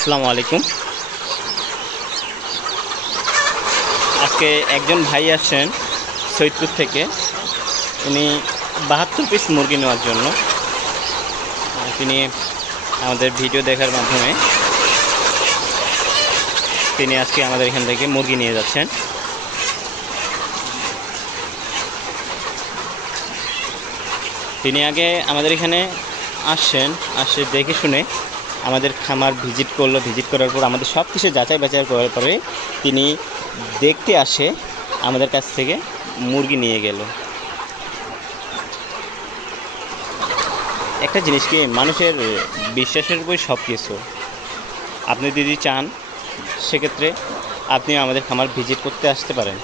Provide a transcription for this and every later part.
আসসালামু আলাইকুম। আজকে একজন ভাই আসছেন সৈয়দপুর থেকে। উনি 72 পিস মুরগি নেওয়ার জন্য তিনি আমাদের ভিডিও দেখার মাধ্যমে তিনি আজকে আমাদের এখান থেকে মুরগি নিয়ে যাচ্ছেন। তিনি আগে আমাদের এখানে আসে দেখে শুনে আমাদের খামার ভিজিট করলো। ভিজিট করার পর আমাদের সব কিছু যাচাই বাছাই করার পরে তিনি দেখতে আসে আমাদের কাছ থেকে মুরগি নিয়ে গেল। একটা জিনিস কি, মানুষের বিশ্বাসের উপর সব কিছু। আপনি যদি চান সেক্ষেত্রে আপনি আমাদের খামার ভিজিট করতে আসতে পারেন।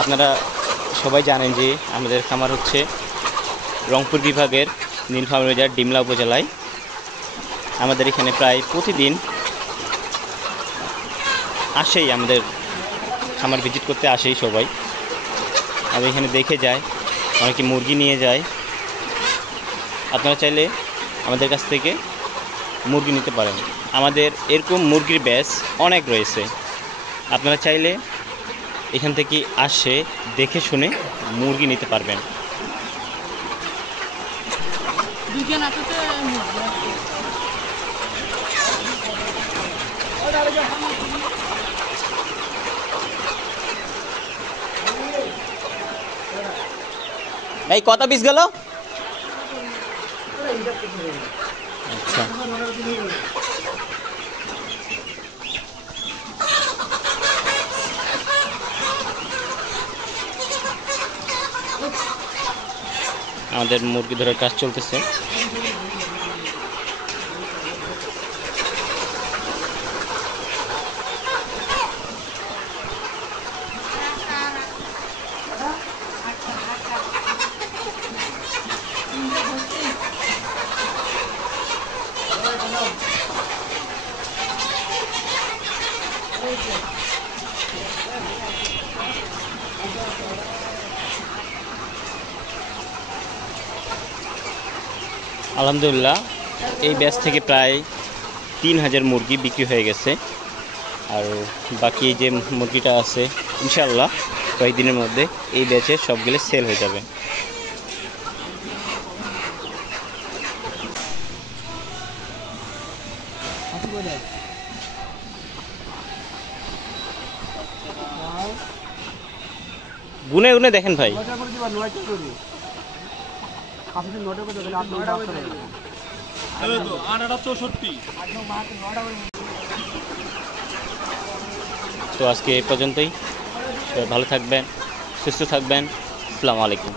আপনারা সবাই জানেন যে আমাদের খামার হচ্ছে রংপুর বিভাগের নীলফামারী জেলার ডিমলা উপজেলায়। আমাদের এখানে প্রায় প্রতিদিন আসেই, আমাদের খামার ভিজিট করতে আসেই সবাই। আমাদের এখানে দেখে যায়, অনেকে মুরগি নিয়ে যায়। আপনারা চাইলে আমাদের কাছ থেকে মুরগি নিতে পারেন। আমাদের এরকম মুরগির ব্যাচ অনেক রয়েছে। আপনারা চাইলে এখান থেকে আসে দেখে শুনে মুরগি নিতে পারবেন। এই কত পিস গেল? আচ্ছা, আমাদের মুরগি ধরার কাজ চলতেছে। আলহামদুলিল্লাহ, এই ব্যাচ থেকে প্রায় 3000 মুরগি বিক্রি হয়ে গেছে। আর বাকি যে মুরগিটা আছে ইনশাআল্লাহ কয়েকদিনের মধ্যে এই ব্যাচে সবগুলো সেল হয়ে যাবে। গুনে গুনে দেখেন ভাই। তো আজকে এই পর্যন্তই। সবাই ভালো থাকবেন, সুস্থ থাকবেন। আসসালামু আলাইকুম।